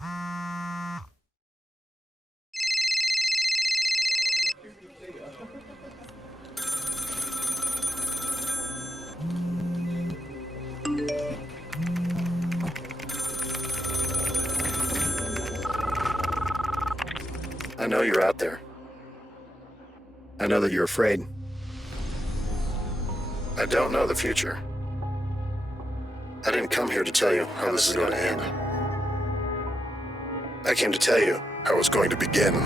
I know you're out there. I know that you're afraid. I don't know the future. I didn't come here to tell you how this is going to end. I came to tell you how it's going to begin.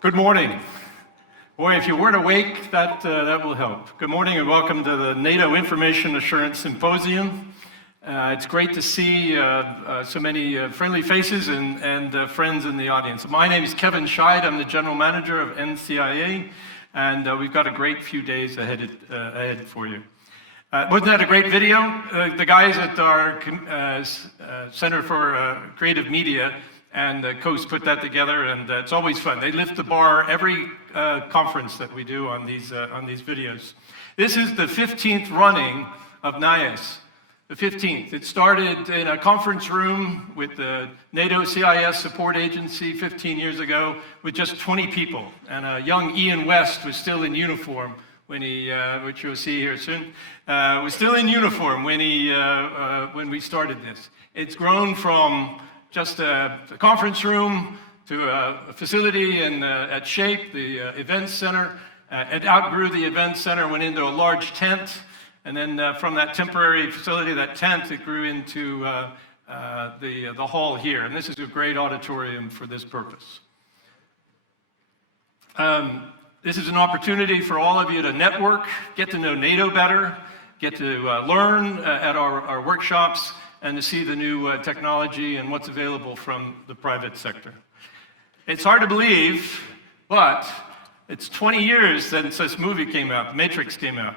Good morning. Boy, if you weren't awake, that will help. Good morning and welcome to the NATO Information Assurance Symposium. It's great to see so many friendly faces and friends in the audience. My name is Kevin Scheid. I'm the General Manager of NCIA, and we've got a great few days ahead for you. Wasn't that a great video? The guys at our Center for Creative Media and Coast put that together, and it's always fun. They lift the bar every conference that we do on these videos. This is the 15th running of NIAS, the 15th. It started in a conference room with the NATO CIS support agency 15 years ago with just 20 people, and a young Ian West was still in uniform when he, which you'll see here soon, was still in uniform when when we started this. It's grown from just a conference room to a facility at Scheid, the events center. It outgrew the events center, went into a large tent, and then from that temporary facility, that tent, it grew into the hall here. And this is a great auditorium for this purpose. This is an opportunity for all of you to network, get to know NATO better, get to learn at our workshops, and to see the new technology and what's available from the private sector. It's hard to believe, but it's 20 years since this movie came out, The Matrix came out,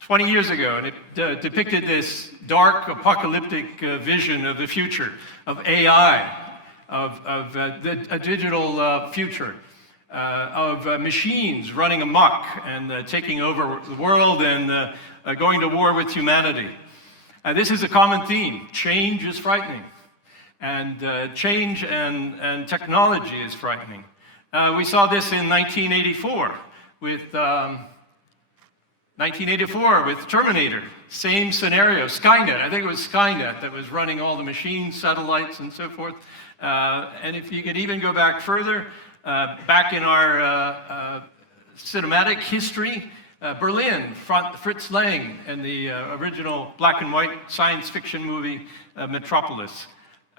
20 years ago, and it depicted this dark, apocalyptic vision of the future, of AI, of a digital future, of machines running amok and taking over the world and going to war with humanity. This is a common theme. Change is frightening, and change and technology is frightening. We saw this in 1984 with Terminator. Same scenario. Skynet. I think it was Skynet that was running all the machines, satellites, and so forth. And if you could even go back further, back in our cinematic history. Berlin, Fritz Lang, and the original black and white science fiction movie Metropolis.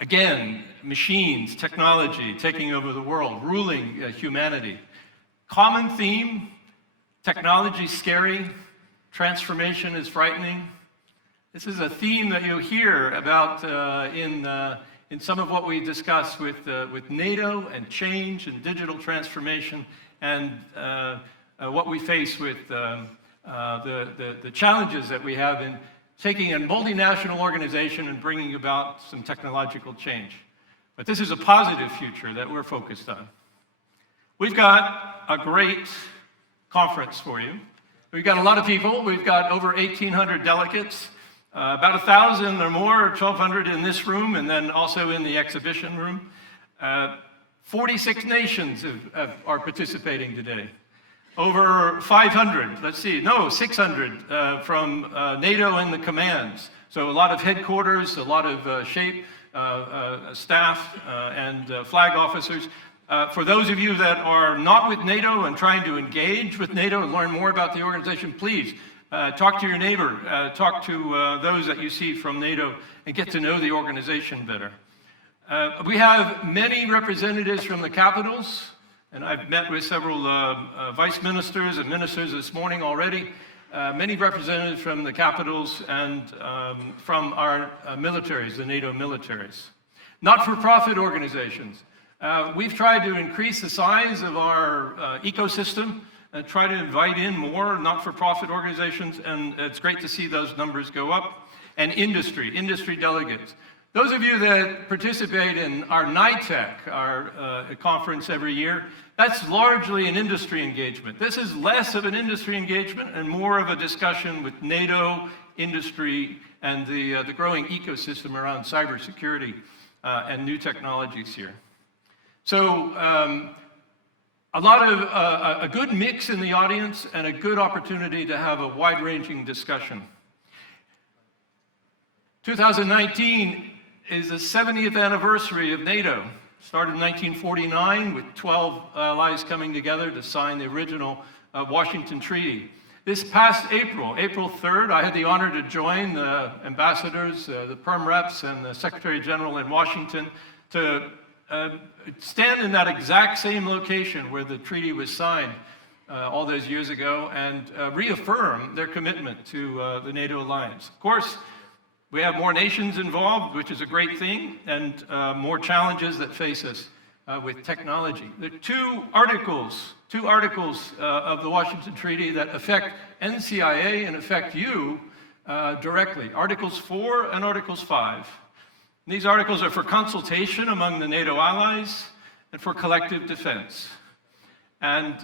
Again, machines, technology taking over the world, ruling humanity. Common theme, technology scary, transformation is frightening. This is a theme that you'll hear about in some of what we discuss with NATO and change and digital transformation and what we face with the challenges that we have in taking a multinational organization and bringing about some technological change. But this is a positive future that we're focused on. We've got a great conference for you. We've got a lot of people. We've got over 1,800 delegates. About 1,000 or more, 1,200 in this room, and then also in the exhibition room. 46 nations are participating today. Over 500, 600 from NATO and the commands. So a lot of headquarters, a lot of SHAPE staff and flag officers. For those of you that are not with NATO and trying to engage with NATO and learn more about the organization, please talk to your neighbor, talk to those that you see from NATO, and get to know the organization better. We have many representatives from the capitals, and I've met with several vice ministers and ministers this morning already. Many representatives from the capitals and from our militaries, the NATO militaries. Not-for-profit organizations. We've tried to increase the size of our ecosystem and try to invite in more not-for-profit organizations, and it's great to see those numbers go up. And industry delegates. Those of you that participate in our NITEC, our conference every year, that's largely an industry engagement. This is less of an industry engagement and more of a discussion with NATO, industry, and the growing ecosystem around cybersecurity and new technologies here. So a good mix in the audience and a good opportunity to have a wide-ranging discussion. 2019 is the 70th anniversary of NATO. Started in 1949 with 12 allies coming together to sign the original Washington Treaty. This past April 3rd, I had the honor to join the ambassadors, the Perm Reps, and the Secretary General in Washington to stand in that exact same location where the treaty was signed all those years ago and reaffirm their commitment to the NATO alliance. Of course, we have more nations involved, which is a great thing, and more challenges that face us with technology. There are two articles of the Washington Treaty that affect NCIA and affect you directly, Articles 4 and Articles 5. These articles are for consultation among the NATO allies and for collective defense. And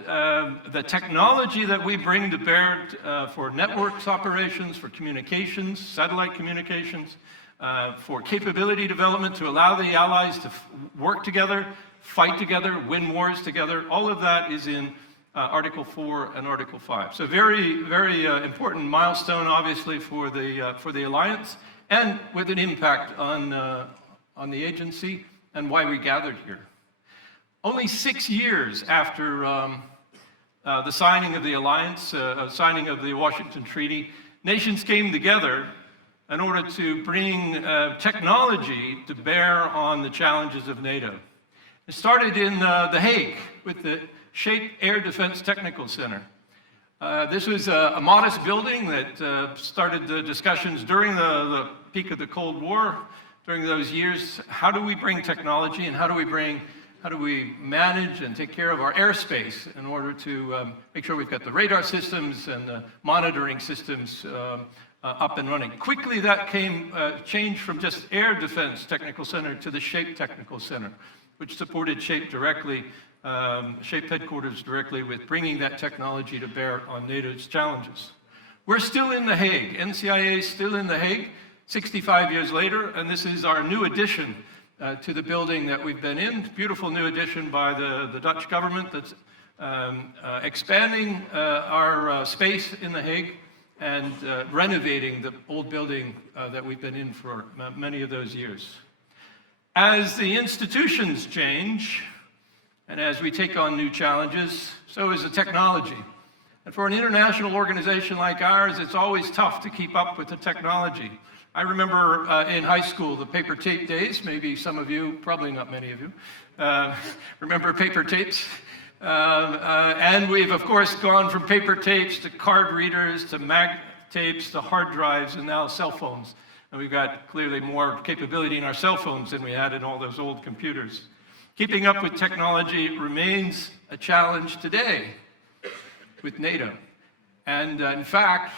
the technology that we bring to bear for networks operations, for communications, satellite communications, for capability development to allow the allies to work together, fight together, win wars together, all of that is in Article 4 and Article 5. So very, very important milestone, obviously, for the alliance, and with an impact on the agency and why we gathered here. Only 6 years after the signing of the alliance, signing of the Washington Treaty, nations came together in order to bring technology to bear on the challenges of NATO. It started in The Hague with the SHAPE Air Defense Technical Center. This was a modest building that started the discussions during the peak of the Cold War. During those years, how do we bring technology and how do we manage and take care of our airspace in order to make sure we've got the radar systems and the monitoring systems up and running. Quickly that changed from just Air Defense Technical Center to the SHAPE Technical Center, which supported SHAPE directly, SHAPE headquarters directly with bringing that technology to bear on NATO's challenges. We're still in The Hague. NCIA is still in The Hague, 65 years later, and this is our new addition to the building that we've been in. Beautiful new addition by the Dutch government that's expanding our space in The Hague and renovating the old building that we've been in for many of those years. As the institutions change, and as we take on new challenges, so is the technology. And for an international organization like ours, it's always tough to keep up with the technology. I remember in high school, the paper tape days. Maybe some of you, probably not many of you, remember paper tapes. And we've, of course, gone from paper tapes to card readers to mag tapes to hard drives and now cell phones. And we've got clearly more capability in our cell phones than we had in all those old computers. Keeping up with technology remains a challenge today with NATO. And in fact,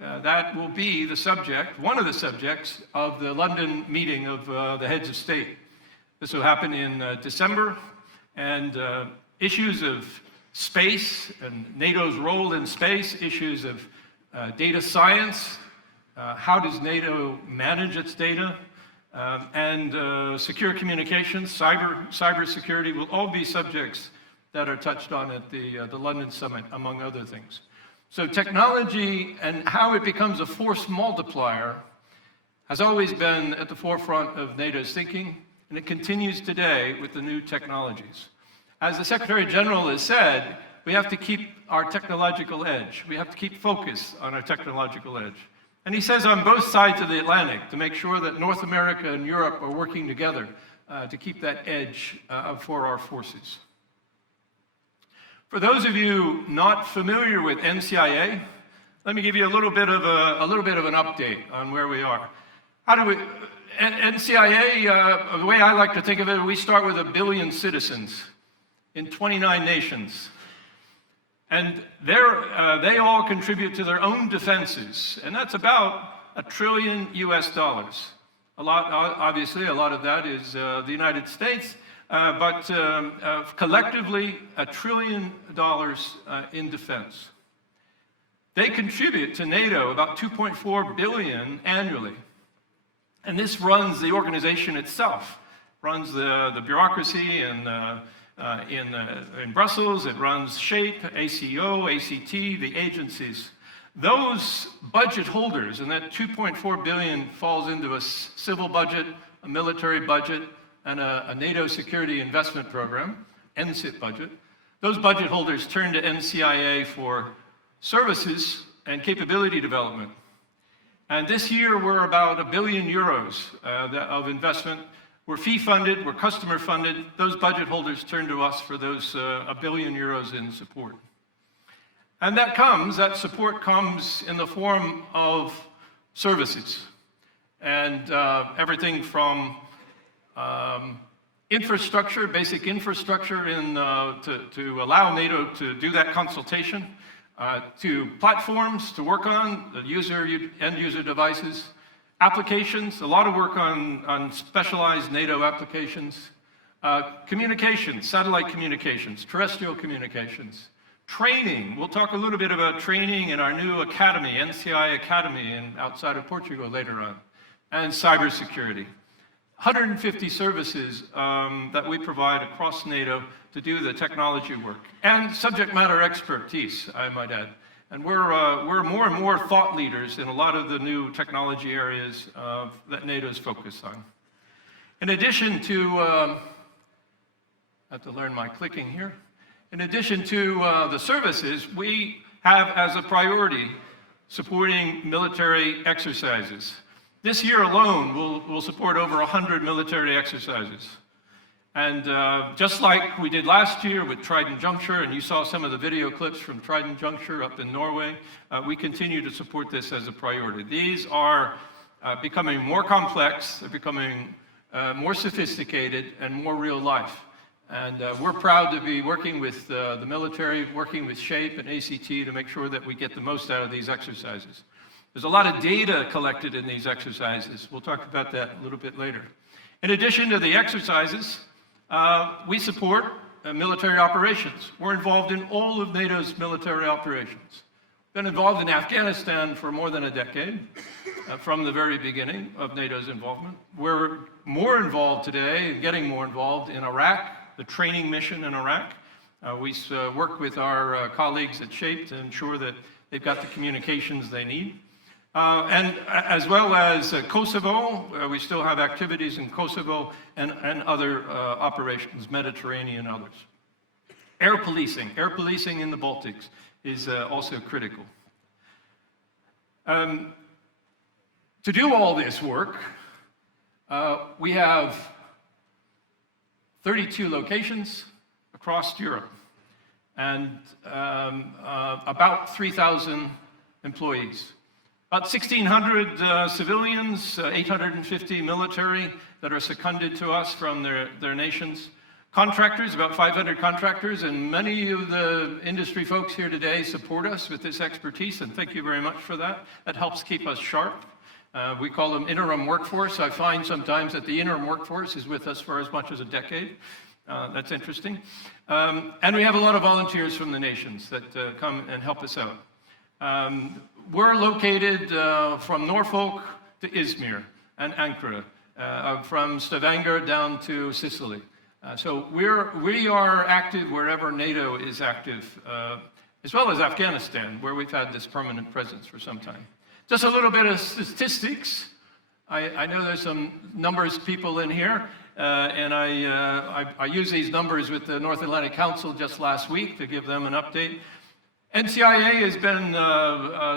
that will be the subject, one of the subjects of the London meeting of the heads of state. This will happen in December, and issues of space and NATO's role in space, issues of data science, how does NATO manage its data, and secure communications, cybersecurity will all be subjects that are touched on at the London Summit, among other things. So technology and how it becomes a force multiplier has always been at the forefront of NATO's thinking, and it continues today with the new technologies. As the Secretary General has said, we have to keep our technological edge. We have to keep focus on our technological edge. And he says on both sides of the Atlantic to make sure that North America and Europe are working together to keep that edge for our forces. For those of you not familiar with NCIA, let me give you a little bit of an update on where we are. NCIA, the way I like to think of it, we start with 1 billion citizens in 29 nations. And they all contribute to their own defenses, and that's about $1 trillion US. Obviously, a lot of that is the United States, but collectively, $1 trillion in defense. They contribute to NATO about $2.4 billion annually. And this runs the organization itself, runs the bureaucracy in Brussels, it runs Scheid, ACO, ACT, the agencies. Those budget holders, and that $2.4 billion falls into a civil budget, a military budget, and a NATO security investment program, NSIP budget. Those budget holders turn to NCIA for services and capability development. And this year, we're about €1 billion of investment. We're fee-funded, we're customer-funded. Those budget holders turn to us for those €1 billion in support. And that support comes in the form of services. And everything from infrastructure, basic infrastructure to allow NATO to do that consultation, to platforms to work on, the end-user devices, applications, a lot of work on specialized NATO applications, communications, satellite communications, terrestrial communications, training. We'll talk a little bit about training in our new academy, NCI Academy, outside of Portugal later on, and cybersecurity. 150 services that we provide across NATO to do the technology work, and subject matter expertise, I might add. And we're more and more thought leaders in a lot of the new technology areas that NATO is focused on. In addition to, I have to learn my clicking here. In addition to the services, we have as a priority supporting military exercises. This year alone, we'll support over 100 military exercises. And just like we did last year with Trident Juncture, and you saw some of the video clips from Trident Juncture up in Norway, we continue to support this as a priority. These are becoming more complex, they're becoming more sophisticated, and more real life. And we're proud to be working with the military, working with SHAPE and ACT to make sure that we get the most out of these exercises. There's a lot of data collected in these exercises. We'll talk about that a little bit later. In addition to the exercises, we support military operations. We're involved in all of NATO's military operations. Been involved in Afghanistan for more than a decade, from the very beginning of NATO's involvement. We're more involved today, getting more involved in Iraq, the training mission in Iraq. We work with our colleagues at SHAPE to ensure that they've got the communications they need. And as well as Kosovo, we still have activities in Kosovo and other operations, Mediterranean, others. Air policing in the Baltics is also critical. To do all this work, we have 32 locations across Europe and about 3,000 employees. About 1,600 civilians, 850 military that are seconded to us from their nations. Contractors, about 500 contractors, and many of the industry folks here today support us with this expertise, and thank you very much for that. That helps keep us sharp. We call them interim workforce. I find sometimes that the interim workforce is with us for as much as a decade. That's interesting. And we have a lot of volunteers from the nations that come and help us out. We're located from Norfolk to Izmir and Ankara, from Stavanger down to Sicily. So we are active wherever NATO is active, as well as Afghanistan, where we've had this permanent presence for some time. Just a little bit of statistics. I know there's some numbers people in here, and I used these numbers with the North Atlantic Council just last week to give them an update. NCIA has been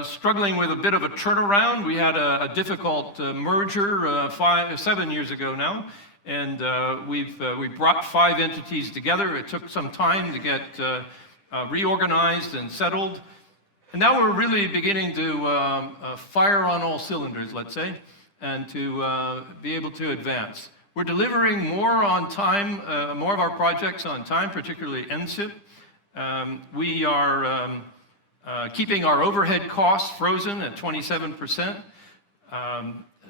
struggling with a bit of a turnaround. We had a difficult merger 7 years ago now, and we brought 5 entities together. It took some time to get reorganized and settled. And now we're really beginning to fire on all cylinders, let's say, and to be able to advance. We're delivering more on time, more of our projects on time, particularly NSIP. We are keeping our overhead costs frozen at 27%.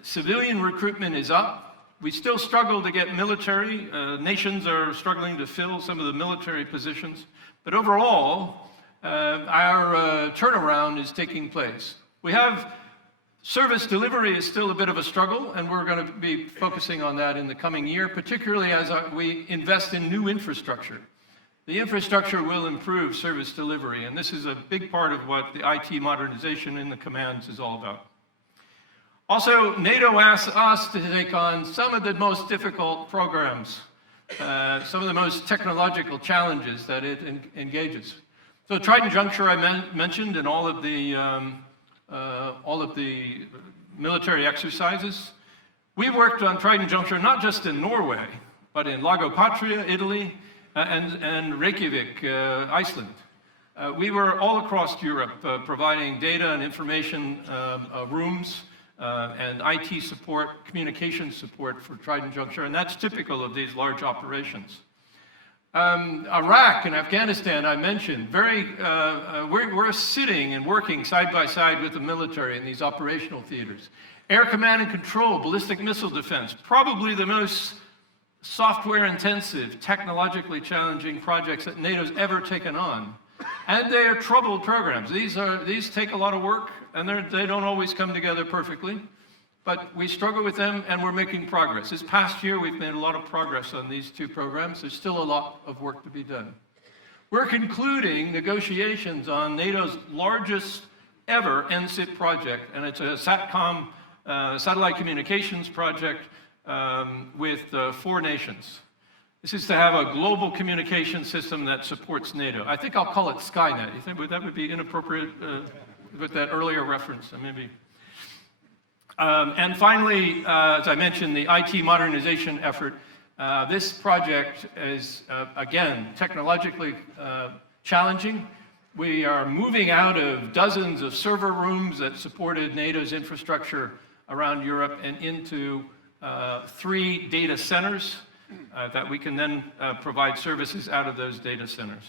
Civilian recruitment is up. We still struggle to get military. Nations are struggling to fill some of the military positions. But overall, our turnaround is taking place. We have service delivery is still a bit of a struggle, and we're going to be focusing on that in the coming year, particularly as we invest in new infrastructure. The infrastructure will improve service delivery, and this is a big part of what the IT modernization in the commands is all about. Also, NATO asks us to take on some of the most difficult programs, some of the most technological challenges that it engages. So Trident Juncture I mentioned, and all of the military exercises. We worked on Trident Juncture not just in Norway, but in Lago Patria, Italy, and Reykjavik, Iceland. We were all across Europe providing data and information rooms and IT support, communication support for Trident Juncture, and that's typical of these large operations. Iraq and Afghanistan, I mentioned, we're sitting and working side by side with the military in these operational theaters. Air command and control, ballistic missile defense, probably the most software-intensive, technologically challenging projects that NATO's ever taken on. And they are troubled programs. These take a lot of work, and they don't always come together perfectly. But we struggle with them, and we're making progress. This past year, we've made a lot of progress on these 2 programs. There's still a lot of work to be done. We're concluding negotiations on NATO's largest ever NSIP project, and it's a SATCOM, satellite communications project with 4 nations. This is to have a global communication system that supports NATO. I think I'll call it Skynet. You think that would be inappropriate with that earlier reference? Maybe. And finally, as I mentioned, the IT modernization effort. This project is, again, technologically challenging. We are moving out of dozens of server rooms that supported NATO's infrastructure around Europe and into 3 data centers that we can then provide services out of those data centers.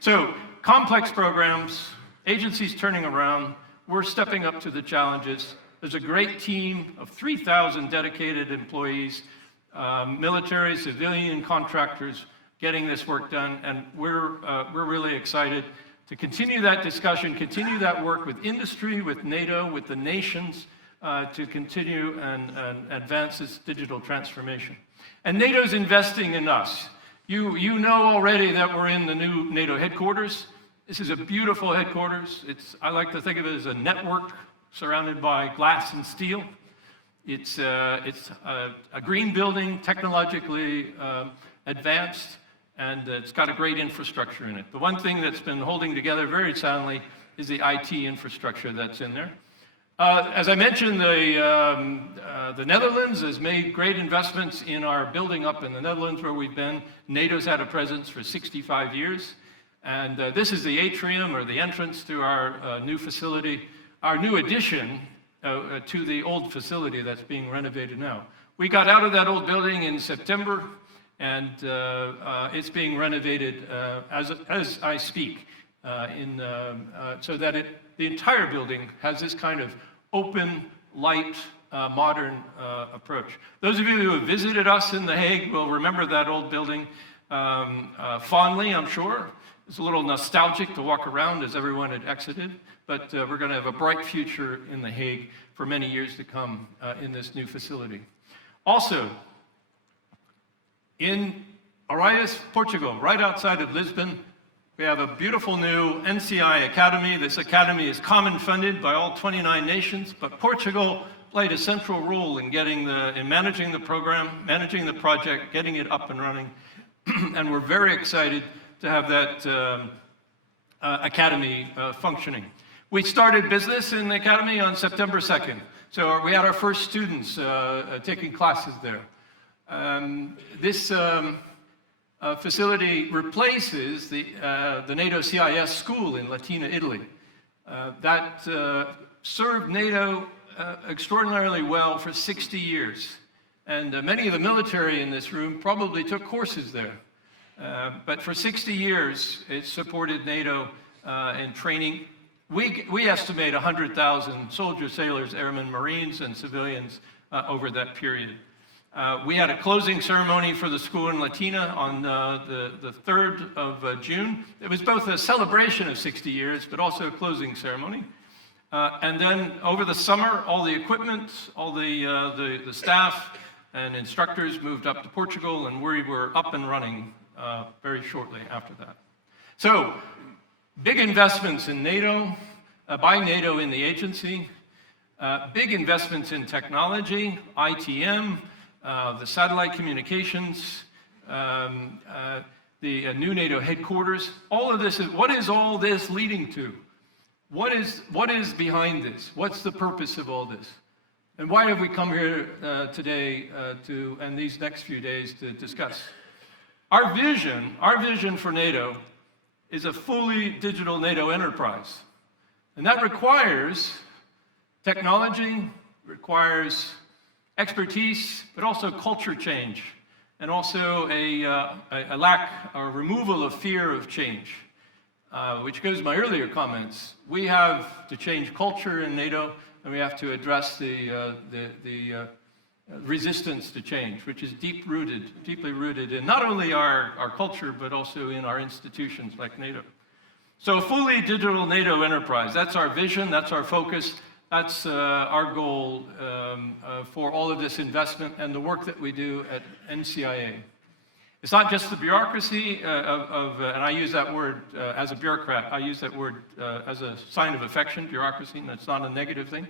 So, complex programs, agencies turning around, we're stepping up to the challenges. There's a great team of 3,000 dedicated employees, military, civilian, contractors, getting this work done, and we're really excited to continue that discussion, continue that work with industry, with NATO, with the nations, to continue and advance this digital transformation. And NATO's investing in us. You know already that we're in the new NATO headquarters. This is a beautiful headquarters. I like to think of it as a network surrounded by glass and steel. It's a green building, technologically advanced, and it's got a great infrastructure in it. The one thing that's been holding together very soundly is the IT infrastructure that's in there. As I mentioned, the Netherlands has made great investments in our building up in the Netherlands where we've been. NATO's had a presence for 65 years. And this is the atrium or the entrance to our new facility, our new addition to the old facility that's being renovated now. We got out of that old building in September, and it's being renovated as I speak, so that the entire building has this kind of open, light, modern approach. Those of you who have visited us in The Hague will remember that old building fondly, I'm sure. It's a little nostalgic to walk around as everyone had exited, but we're going to have a bright future in The Hague for many years to come in this new facility. Also, in Oeiras, Portugal, right outside of Lisbon, we have a beautiful new NCI Academy. This academy is common funded by all 29 nations, but Portugal played a central role in managing the program, managing the project, getting it up and running. And we're very excited to have that academy functioning. We started business in the academy on September 2nd. So we had our first students taking classes there. This facility replaces the NATO CIS school in Latina, Italy. That served NATO extraordinarily well for 60 years. And many of the military in this room probably took courses there. But for 60 years, it supported NATO in training. We estimate 100,000 soldiers, sailors, airmen, Marines, and civilians over that period. We had a closing ceremony for the school in Latina on the 3rd of June. It was both a celebration of 60 years, but also a closing ceremony. And then over the summer, all the equipment, all the staff and instructors moved up to Portugal, and we were up and running very shortly after that. So, big investments in NATO, by NATO in the agency, big investments in technology, ITM, the satellite communications, the new NATO headquarters. All of this what is all this leading to? What is behind this? What's the purpose of all this? And why have we come here today and these next few days to discuss? Our vision for NATO is a fully digital NATO enterprise. And that requires technology, requires expertise, but also culture change, and also a lack or removal of fear of change, which goes to my earlier comments. We have to change culture in NATO, and we have to address the resistance to change, which is deeply rooted in not only our culture, but also in our institutions like NATO. So a fully digital NATO enterprise, that's our vision, that's our focus, that's our goal for all of this investment and the work that we do at NCIA. It's not just the bureaucracy and I use that word as a bureaucrat, I use that word as a sign of affection, bureaucracy, and it's not a negative thing.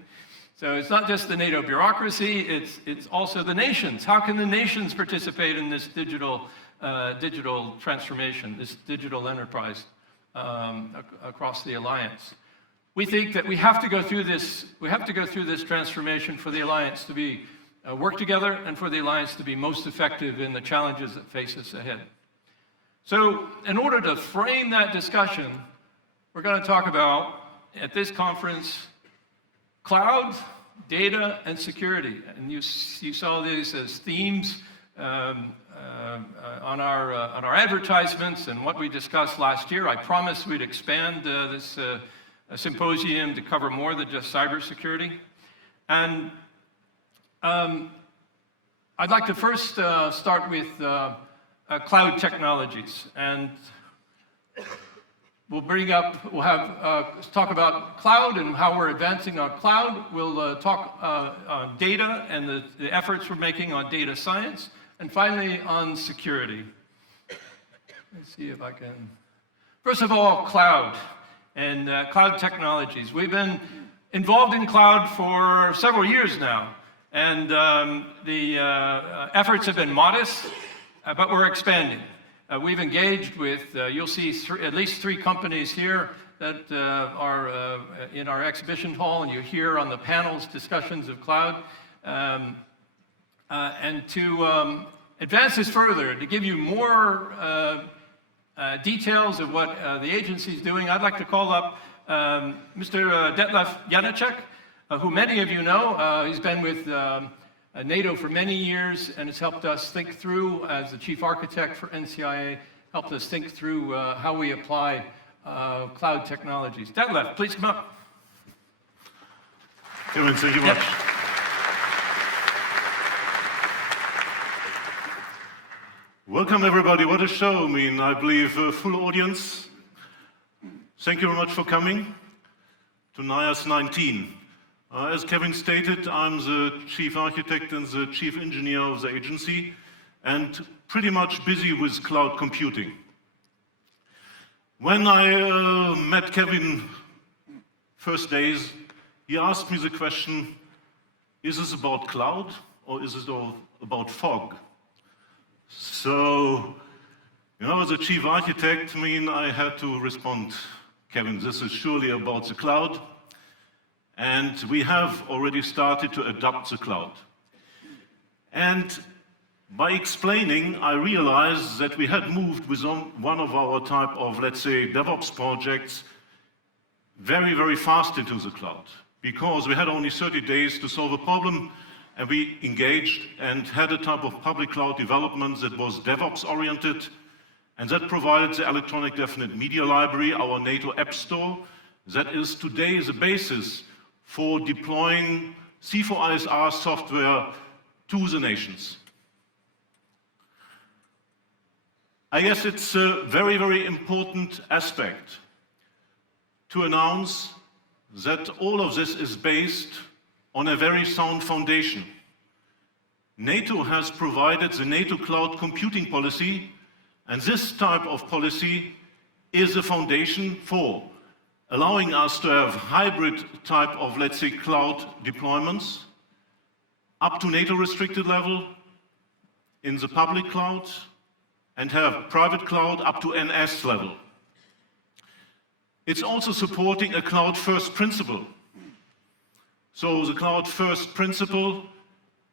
So it's not just the NATO bureaucracy, it's also the nations. How can the nations participate in this digital transformation, this digital enterprise across the alliance? We think that we have to go through this transformation for the alliance to be work together and for the alliance to be most effective in the challenges that face us ahead. So in order to frame that discussion, we're going to talk about, at this conference, cloud, data, and security. And you saw these as themes on our advertisements and what we discussed last year. I promised we'd expand this symposium to cover more than just cybersecurity. And I'd like to first start with cloud technologies. And we'll talk about cloud and how we're advancing on cloud. We'll talk on data and the efforts we're making on data science. And finally, on security. Let's see if I can. First of all, cloud and cloud technologies. We've been involved in cloud for several years now. And the efforts have been modest, but we're expanding. We've engaged with, you'll see at least 3 companies here that are in our exhibition hall, and you hear on the panels discussions of cloud. And to advance this further, to give you more details of what the agency is doing, I'd like to call up Mr. Detlef Janacek, who many of you know. He's been with NATO for many years and has helped us think through, as the chief architect for NCIA, helped us think through how we apply cloud technologies. Detlef, please come up. Kevin, thank you much. Yep. Welcome everybody, what a show. I mean, I believe a full audience, Thank you very much for coming to NIAS 19. As Kevin stated, I'm the chief architect and the chief engineer of the agency, and pretty much busy with cloud computing. When I met Kevin first days, he asked me the question, is this about cloud or is it all about fog? So, as a chief architect, I had to respond, Kevin, this is surely about the cloud, and we have already started to adopt the cloud. And by explaining, I realized that we had moved with one of our type of, let's say, DevOps projects very, very fast into the cloud, because we had only 30 days to solve a problem, and we engaged and had a type of public cloud development that was DevOps oriented, and that provided the electronic definite media library, our NATO app store, that is today the basis for deploying C4ISR software to the nations. I guess it's a very, very important aspect to announce that all of this is based on a very sound foundation. NATO has provided the NATO cloud computing policy, and this type of policy is the foundation for allowing us to have hybrid type of, let's say, cloud deployments up to NATO restricted level in the public cloud, and have private cloud up to NIAS level. It's also supporting a cloud first principle. So the cloud first principle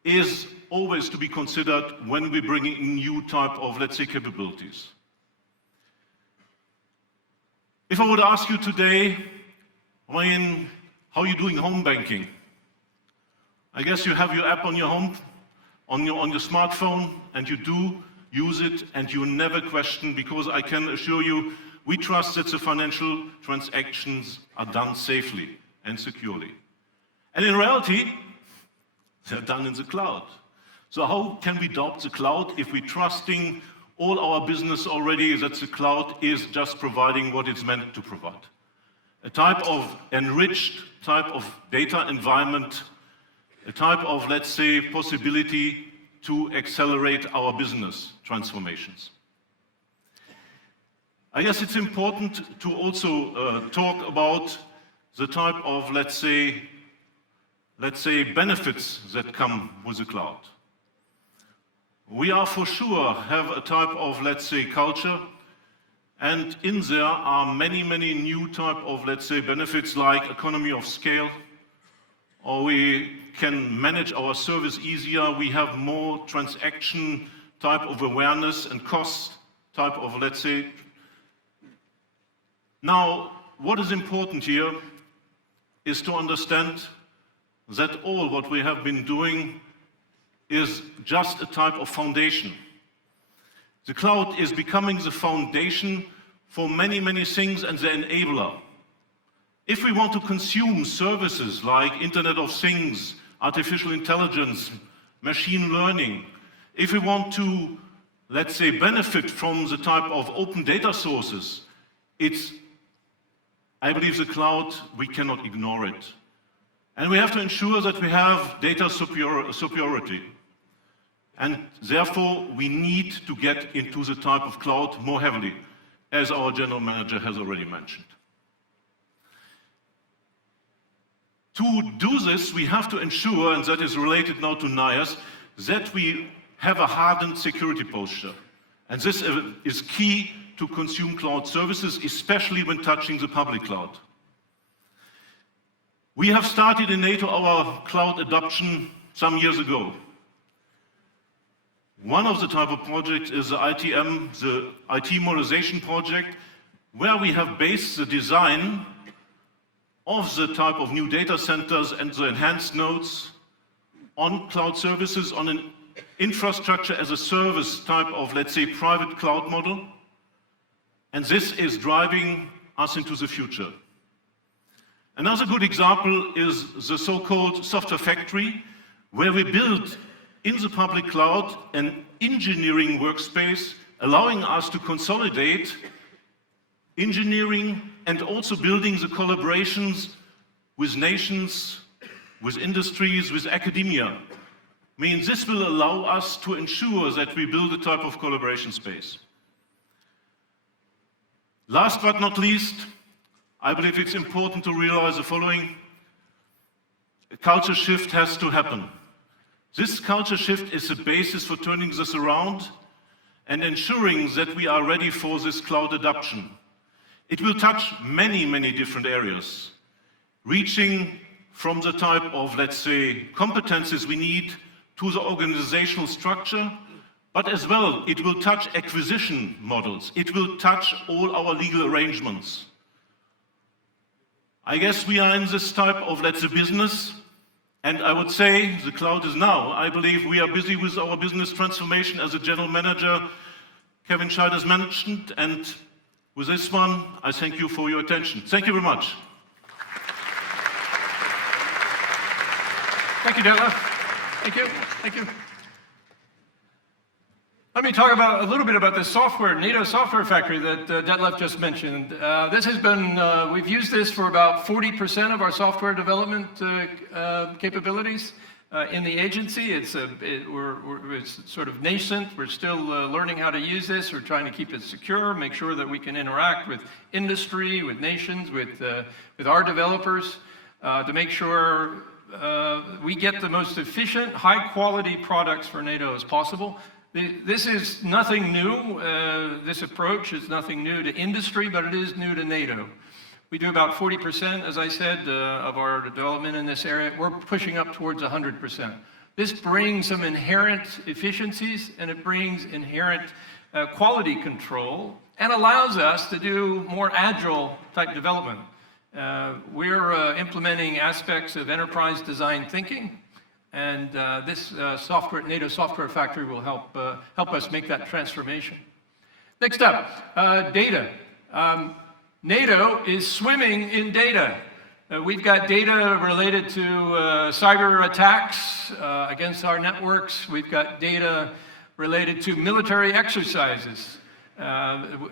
is always to be considered when we bring in new type of, let's say, capabilities. If I would ask you today, how are you doing home banking? I guess you have your app on your home, on your smartphone, and you do use it, and you never question, because I can assure you, we trust that the financial transactions are done safely and securely. And in reality, they're done in the cloud. So how can we adopt the cloud if we're trusting all our business already that the cloud is just providing what it's meant to provide? A type of enriched type of data environment, a type of, let's say, possibility to accelerate our business transformations. I guess it's important to also talk about the type of, let's say, benefits that come with the cloud. We are for sure have a type of, let's say, culture, and in there are many, many new type of, let's say, benefits like economy of scale, or we can manage our service easier, we have more transaction type of awareness and cost type of, let's say. Now, what is important here is to understand that all what we have been doing is just a type of foundation. The cloud is becoming the foundation for many, many things and the enabler. If we want to consume services like Internet of Things, artificial intelligence, machine learning, if we want to, let's say, benefit from the type of open data sources, I believe the cloud, we cannot ignore it. And we have to ensure that we have data superiority. And therefore, we need to get into the type of cloud more heavily, as our general manager has already mentioned. To do this, we have to ensure, and that is related now to NIAS, that we have a hardened security posture. And this is key to consume cloud services, especially when touching the public cloud. We have started in NATO our cloud adoption some years ago. One of the type of projects is the ITM, the IT Modernization project, where we have based the design of the type of new data centers and the enhanced nodes on cloud services, on an infrastructure as a service type of, let's say, private cloud model. And this is driving us into the future. Another good example is the so-called software factory, where we build in the public cloud an engineering workspace, allowing us to consolidate engineering, and also building the collaborations with nations, with industries, with academia. I mean, this will allow us to ensure that we build a type of collaboration space. Last but not least, I believe it's important to realize the following. A culture shift has to happen. This culture shift is the basis for turning this around and ensuring that we are ready for this cloud adoption. It will touch many, many different areas, reaching from the type of, let's say, competencies we need to the organizational structure, but as well, it will touch acquisition models. It will touch all our legal arrangements. I guess we are in this type of, let's say, business, and I would say the cloud is now. I believe we are busy with our business transformation as a general manager, Kevin Scheid has mentioned, and with this one, I thank you for your attention. Thank you very much. Thank you, Detlef. Thank you. Thank you. Let me talk a little bit about this software, NATO software factory that Detlef just mentioned. This has been, we've used this for about 40% of our software development capabilities in the agency. It's sort of nascent. We're still learning how to use this. We're trying to keep it secure, make sure that we can interact with industry, with nations, with our developers, to make sure we get the most efficient, high-quality products for NATO as possible. This is nothing new. This approach is nothing new to industry, but it is new to NATO. We do about 40%, as I said, of our development in this area. We're pushing up towards 100%. This brings some inherent efficiencies, and it brings inherent quality control, and allows us to do more agile type development. We're implementing aspects of enterprise design thinking, and this NATO software factory will help us make that transformation. Next up, data. NATO is swimming in data. We've got data related to cyber attacks against our networks. We've got data related to military exercises,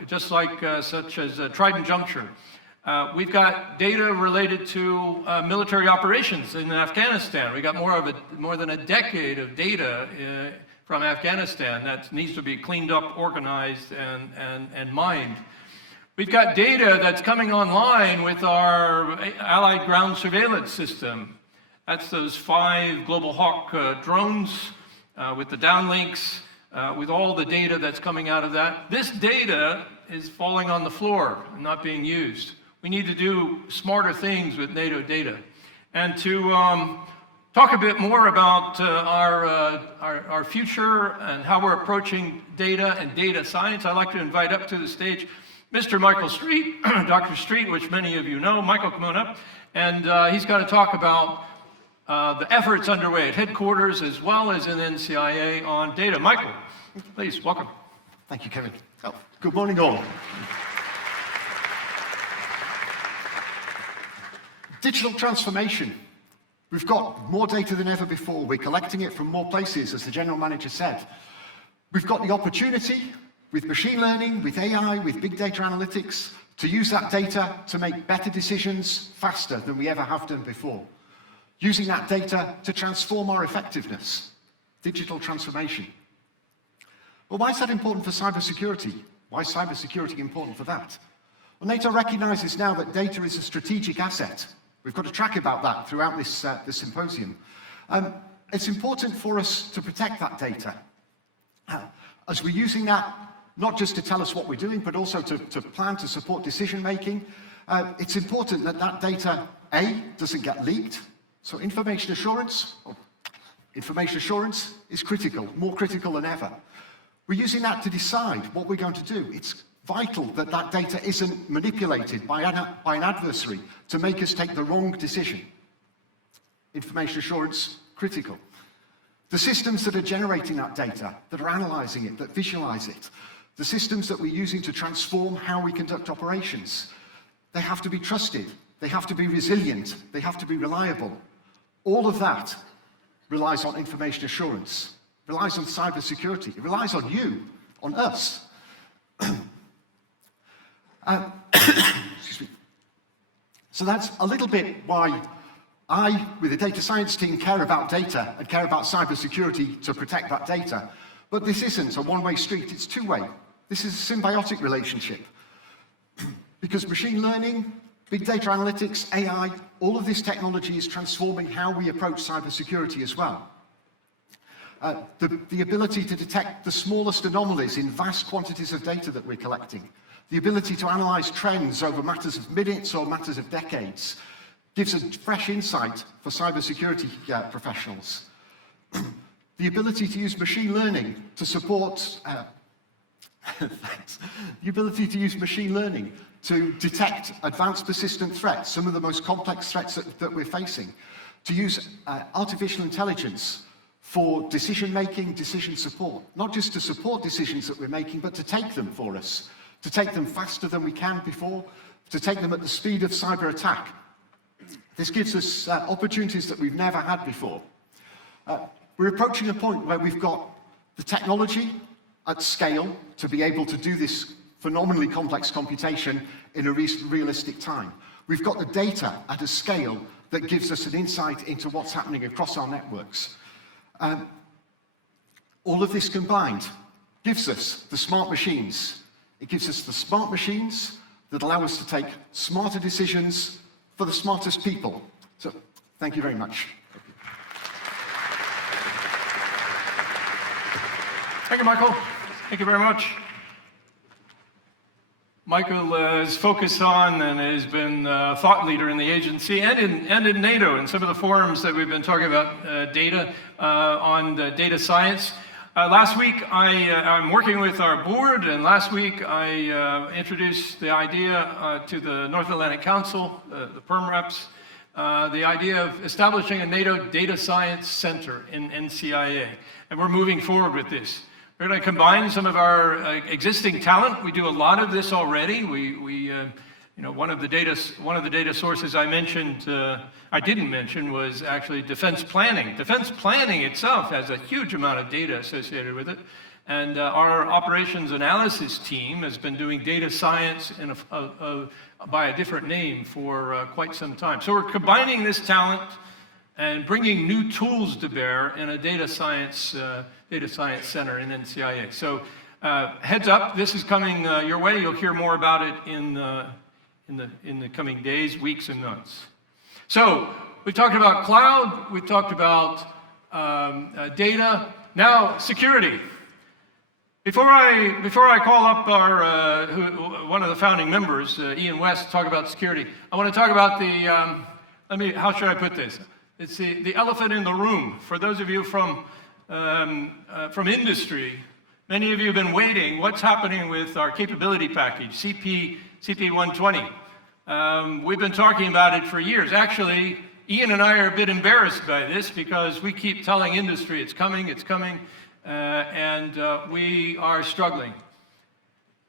just like such as Trident Juncture. We've got data related to military operations in Afghanistan. We got more than a decade of data from Afghanistan that needs to be cleaned up, organized, and mined. We've got data that's coming online with our Allied Ground Surveillance System. That's those 5 Global Hawk drones with the downlinks, with all the data that's coming out of that. This data is falling on the floor and not being used. We need to do smarter things with NATO data. And to talk a bit more about our future and how we're approaching data and data science, I'd like to invite up to the stage Mr. Michael Street, Dr. Street, which many of you know. Michael, come on up. And he's going to talk about the efforts underway at headquarters as well as in NCIA on data. Michael, please, welcome. Thank you, Kevin. Oh, good morning, all. Digital transformation. We've got more data than ever before. We're collecting it from more places, as the general manager said. We've got the opportunity with machine learning, with AI, with big data analytics, to use that data to make better decisions faster than we ever have done before. Using that data to transform our effectiveness. Digital transformation. Well, why is that important for cybersecurity? Why is cybersecurity important for that? Well, NATO recognizes now that data is a strategic asset. We've got a track about that throughout this symposium. It's important for us to protect that data. As we're using that, not just to tell us what we're doing, but also to plan to support decision making, it's important that that data, A, doesn't get leaked. So information assurance is critical, more critical than ever. We're using that to decide what we're going to do. It's vital that that data isn't manipulated by an adversary to make us take the wrong decision. Information assurance, critical. The systems that are generating that data, that are analyzing it, that visualize it, the systems that we're using to transform how we conduct operations, they have to be trusted, they have to be resilient, they have to be reliable. All of that relies on information assurance, relies on cybersecurity, it relies on you, on us. Excuse me. So that's a little bit why I, with the data science team, care about data and care about cybersecurity to protect that data. But this isn't a one-way street, it's two-way. This is a symbiotic relationship. Because machine learning, big data analytics, AI, all of this technology is transforming how we approach cybersecurity as well. The ability to detect the smallest anomalies in vast quantities of data that we're collecting, the ability to analyze trends over matters of minutes or matters of decades, gives a fresh insight for cybersecurity professionals. The ability to use machine learning to support the ability to use machine learning to detect advanced persistent threats, some of the most complex threats that we're facing, to use artificial intelligence for decision-making, decision support, not just to support decisions that we're making, but to take them for us, to take them faster than we can before, to take them at the speed of cyber attack. This gives us opportunities that we've never had before. We're approaching a point where we've got the technology at scale to be able to do this phenomenally complex computation in a realistic time. We've got the data at a scale that gives us an insight into what's happening across our networks. All of this combined gives us the smart machines. It gives us the smart machines that allow us to take smarter decisions for the smartest people. So, thank you very much. Thank you, Michael. Thank you very much. Michael has focused on and has been a thought leader in the agency and in NATO in some of the forums that we've been talking about data on data science. Last week, I'm working with our board, and last week I introduced the idea to the North Atlantic Council, the PERM reps, the idea of establishing a NATO data science center in NCIA. And we're moving forward with this. We're going to combine some of our existing talent. We do a lot of this already. One of the data sources I mentioned, I didn't mention, was actually defense planning. Defense planning itself has a huge amount of data associated with it, and our operations analysis team has been doing data science by a different name for quite some time. So we're combining this talent and bringing new tools to bear in a data science center in NCIA. So heads up, this is coming your way. You'll hear more about it in the coming days, weeks, and months. So we've talked about cloud, we've talked about data, now security. Before I call up our one of the founding members, Ian West, to talk about security, I want to talk about the how should I put this? It's the elephant in the room. For those of you from industry, many of you have been waiting. What's happening with our capability package, CP120? We've been talking about it for years. Actually, Ian and I are a bit embarrassed by this because we keep telling industry it's coming, and we are struggling.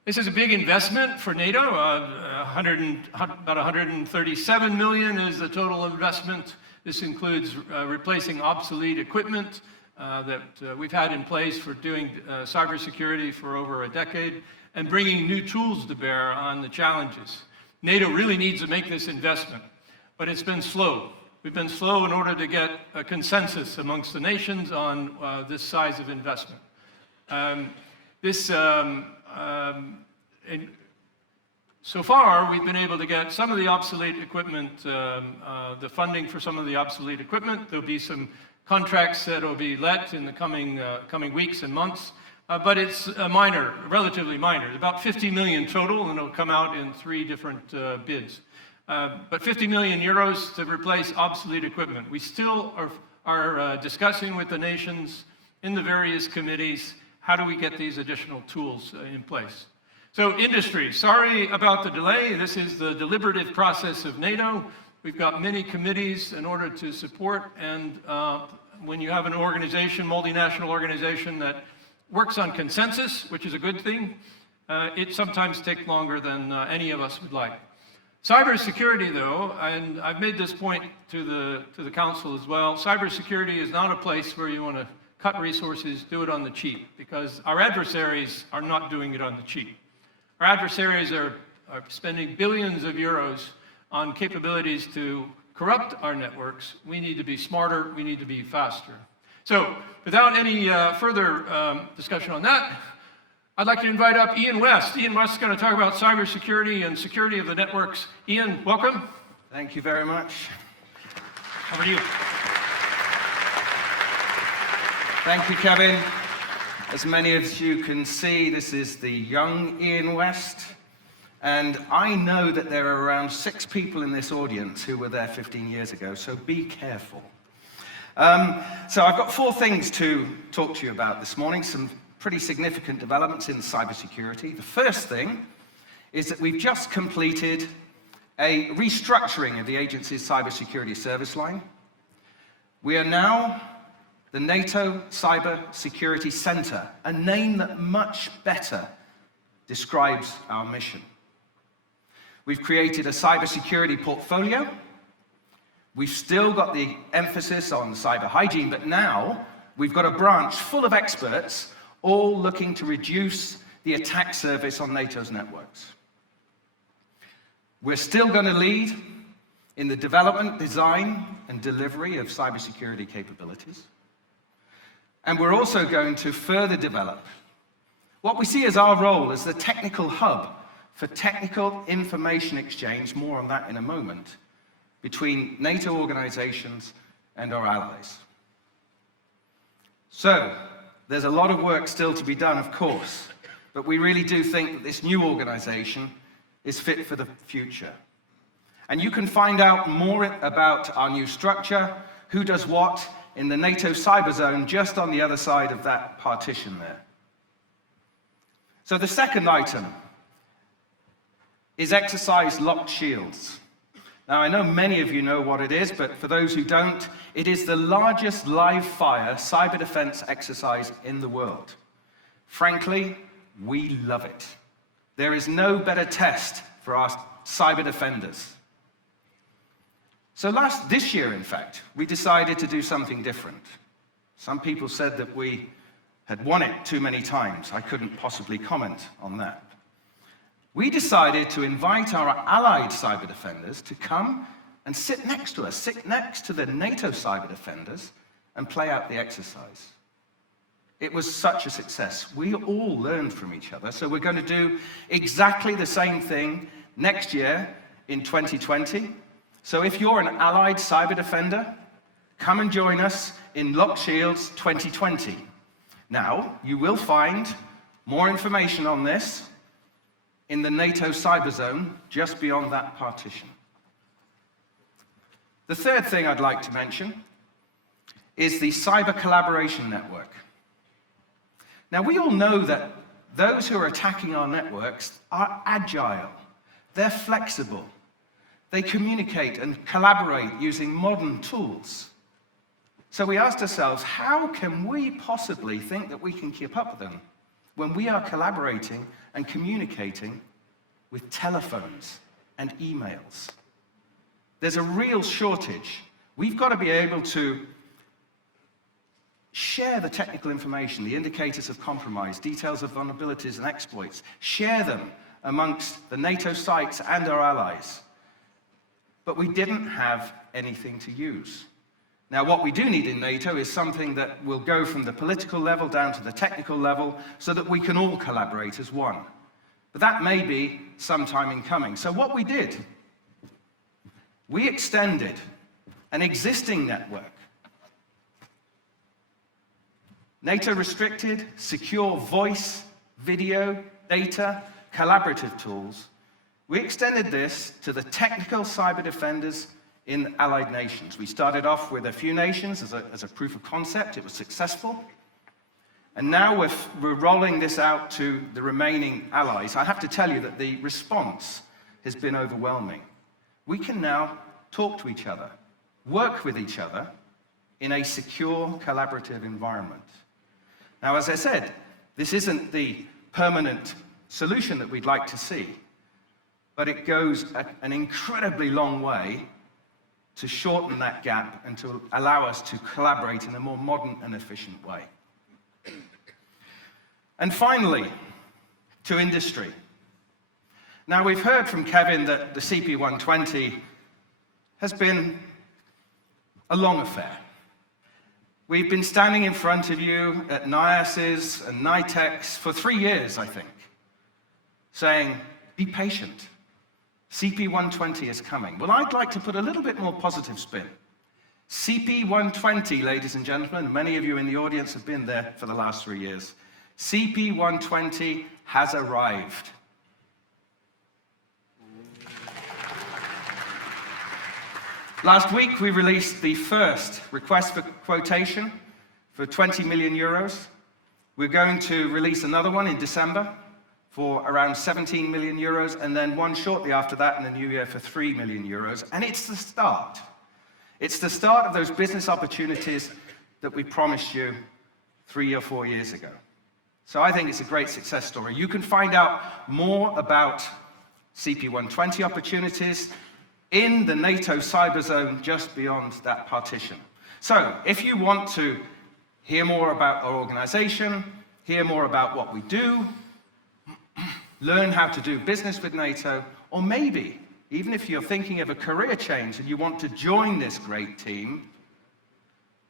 This is a big investment for NATO. About 137 million is the total investment. This includes replacing obsolete equipment that we've had in place for doing cybersecurity for over a decade, and bringing new tools to bear on the challenges. NATO really needs to make this investment, but it's been slow. We've been slow in order to get a consensus amongst the nations on this size of investment. So far, we've been able to get some of the obsolete equipment, the funding for some of the obsolete equipment. There'll be some contracts that will be let in the coming weeks and months, but it's relatively minor. About 50 million total, and it'll come out in 3 different bids. But 50 million euros to replace obsolete equipment. We still are discussing with the nations in the various committees, how do we get these additional tools in place? So industry, sorry about the delay. This is the deliberative process of NATO. We've got many committees in order to support, and when you have an organization, multinational organization that works on consensus, which is a good thing, it sometimes takes longer than any of us would like. Cybersecurity, though, and I've made this point to the council as well, cybersecurity is not a place where you want to cut resources, do it on the cheap, because our adversaries are not doing it on the cheap. Our adversaries are are spending billions of euros on capabilities to corrupt our networks. We need to be smarter, we need to be faster. So, without any further discussion on that, I'd like to invite up Ian West. Ian West is going to talk about cybersecurity and security of the networks. Ian, welcome. Thank you very much. Over to you. Thank you, Kevin. As many of you can see, this is the young Ian West. And I know that there are around 6 people in this audience who were there 15 years ago, so be careful. So I've got 4 things to talk to you about this morning, some pretty significant developments in cybersecurity. The first thing is that we've just completed a restructuring of the agency's cybersecurity service line. We are now the NATO Cybersecurity Center, a name that much better describes our mission. We've created a cybersecurity portfolio. We've still got the emphasis on cyber hygiene, but now we've got a branch full of experts all looking to reduce the attack surface on NATO's networks. We're still going to lead in the development, design, and delivery of cybersecurity capabilities. And we're also going to further develop what we see as our role as the technical hub for technical information exchange, more on that in a moment, between NATO organizations and our allies. So, there's a lot of work still to be done, of course, but we really do think that this new organization is fit for the future. And you can find out more about our new structure, who does what, in the NATO cyber zone just on the other side of that partition there. So the second item is exercise locked shields. Now, I know many of you know what it is, but for those who don't, it is the largest live-fire cyber defense exercise in the world. Frankly, we love it. There is no better test for our cyber defenders. So this year, in fact, we decided to do something different. Some people said that we had won it too many times. I couldn't possibly comment on that. We decided to invite our allied cyber defenders to come and sit next to us, sit next to the NATO cyber defenders, and play out the exercise. It was such a success. We all learned from each other, so we're going to do exactly the same thing next year in 2020. So if you're an allied cyber defender, come and join us in Locked Shields 2020. Now, you will find more information on this in the NATO cyber zone, just beyond that partition. The third thing I'd like to mention is the Cyber Collaboration Network. Now, we all know that those who are attacking our networks are agile, they're flexible, they communicate and collaborate using modern tools. So we asked ourselves, how can we possibly think that we can keep up with them when we are collaborating and communicating with telephones and emails? There's a real shortage. We've got to be able to share the technical information, the indicators of compromise, details of vulnerabilities and exploits, share them amongst the NATO sites and our allies. But we didn't have anything to use. Now, what we do need in NATO is something that will go from the political level down to the technical level so that we can all collaborate as one. But that may be some time in coming. So what we did, we extended an existing network. NATO restricted, secure voice, video, data, collaborative tools. We extended this to the technical cyber defenders in allied nations. We started off with a few nations as a proof of concept. It was successful. And now we're rolling this out to the remaining allies. I have to tell you that the response has been overwhelming. We can now talk to each other, work with each other in a secure, collaborative environment. Now, as I said, this isn't the permanent solution that we'd like to see, but it goes an incredibly long way to shorten that gap and to allow us to collaborate in a more modern and efficient way. And finally, to industry. Now, we've heard from Kevin that the CP120 has been a long affair. We've been standing in front of you at NIAS's and NITEC's for 3 years, I think, saying, be patient. CP120 is coming. Well, I'd like to put a little bit more positive spin. CP120, ladies and gentlemen, many of you in the audience have been there for the last 3 years. CP120 has arrived. Last week, we released the first request for quotation for 20 million euros. We're going to release another one in December for around 17 million euros, and then one shortly after that in the new year for 3 million euros. And it's the start. It's the start of those business opportunities that we promised you 3 or 4 years ago. So I think it's a great success story. You can find out more about CP120 opportunities in the NATO cyber zone just beyond that partition. So if you want to hear more about our organization, hear more about what we do, learn how to do business with NATO, or maybe, even if you're thinking of a career change and you want to join this great team,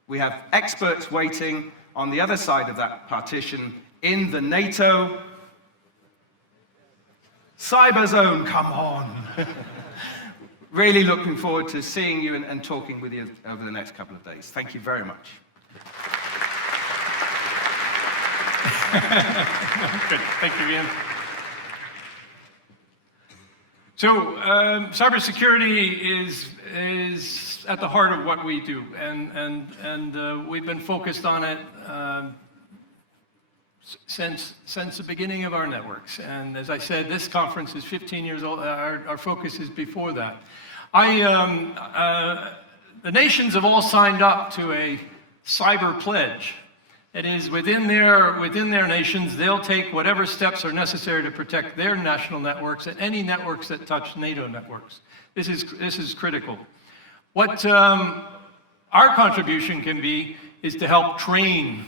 we have experts waiting on the other side of that partition in the NATO cyber zone. Come on. Really looking forward to seeing you and talking with you over the next couple of days. Thank you very much. Good. Thank you, Ian. So, cybersecurity is at the heart of what we do, and we've been focused on it since the beginning of our networks. And as I said, this conference is 15 years old. Our focus is before that. The nations have all signed up to a cyber pledge. It is within their nations, they'll take whatever steps are necessary to protect their national networks and any networks that touch NATO networks. This is critical. What our contribution can be is to help train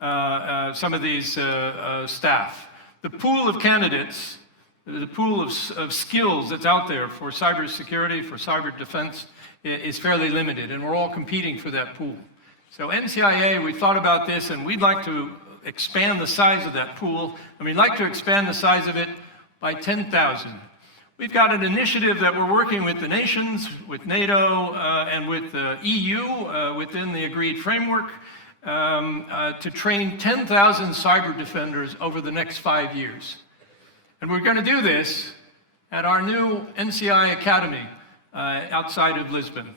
some of these staff. The pool of candidates, the pool of skills that's out there for cybersecurity, for cyber defense, is fairly limited, and we're all competing for that pool. So NCIA, we thought about this, and we'd like to expand the size of that pool, and we'd like to expand the size of it by 10,000. We've got an initiative that we're working with the nations, with NATO, and with the EU within the agreed framework to train 10,000 cyber defenders over the next 5 years. And we're going to do this at our new NCI Academy outside of Lisbon.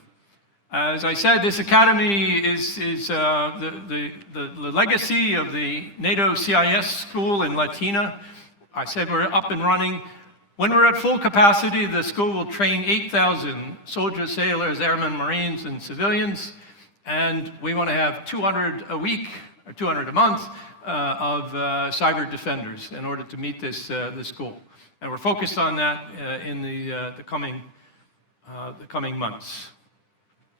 As I said, this academy is the legacy of the NATO CIS school in Latina. I said we're up and running. When we're at full capacity, the school will train 8,000 soldiers, sailors, airmen, Marines, and civilians. And we want to have 200 a week, or 200 a month, of cyber defenders in order to meet this goal. And we're focused on that in the coming months.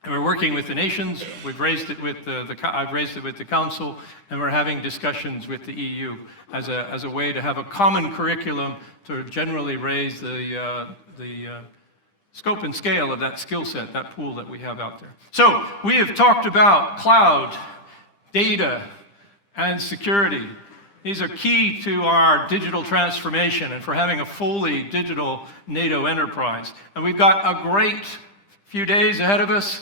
And we're working with the nations. We've raised it with I've raised it with the Council, and we're having discussions with the EU as a way to have a common curriculum to generally raise the scope and scale of that skill set, that pool that we have out there. So we have talked about cloud, data, and security. These are key to our digital transformation and for having a fully digital NATO enterprise. And we've got a great few days ahead of us.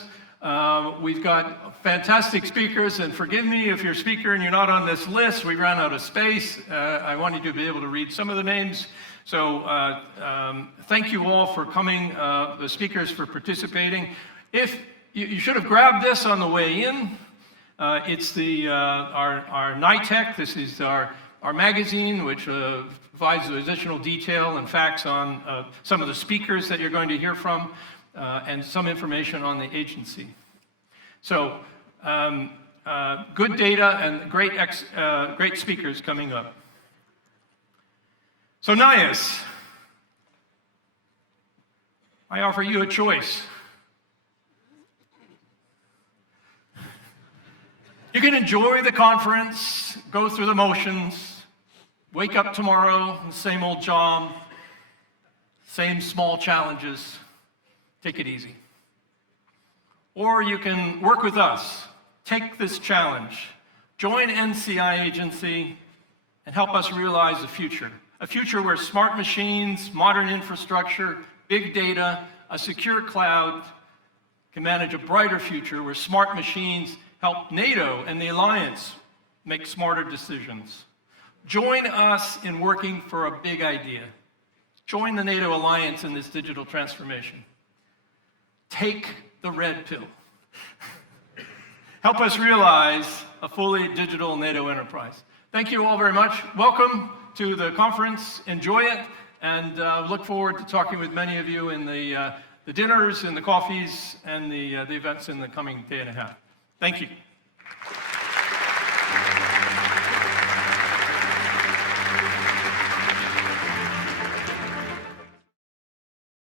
We've got fantastic speakers, and forgive me if you're a speaker and you're not on this list. We ran out of space. I want you to be able to read some of the names. So thank you all for coming, the speakers for participating. If you should have grabbed this on the way in. It's our NITEC. This is our magazine, which provides additional detail and facts on some of the speakers that you're going to hear from, and some information on the agency. So good data and great speakers coming up. So NIAS, I offer you a choice. You can enjoy the conference, go through the motions, wake up tomorrow, the same old job, Same small challenges, take it easy. Or you can work with us, take this challenge, join NCI agency, and help us realize a future where smart machines, modern infrastructure, big data, a secure cloud can manage a brighter future where smart machines help NATO and the alliance make smarter decisions. Join us in working for a big idea. Join the NATO alliance in this digital transformation. Take the red pill. Help us realize a fully digital NATO enterprise. Thank you all very much. Welcome to the conference. Enjoy it, and look forward to talking with many of you in the dinners and the coffees and the events in the coming day and a half. Thank you.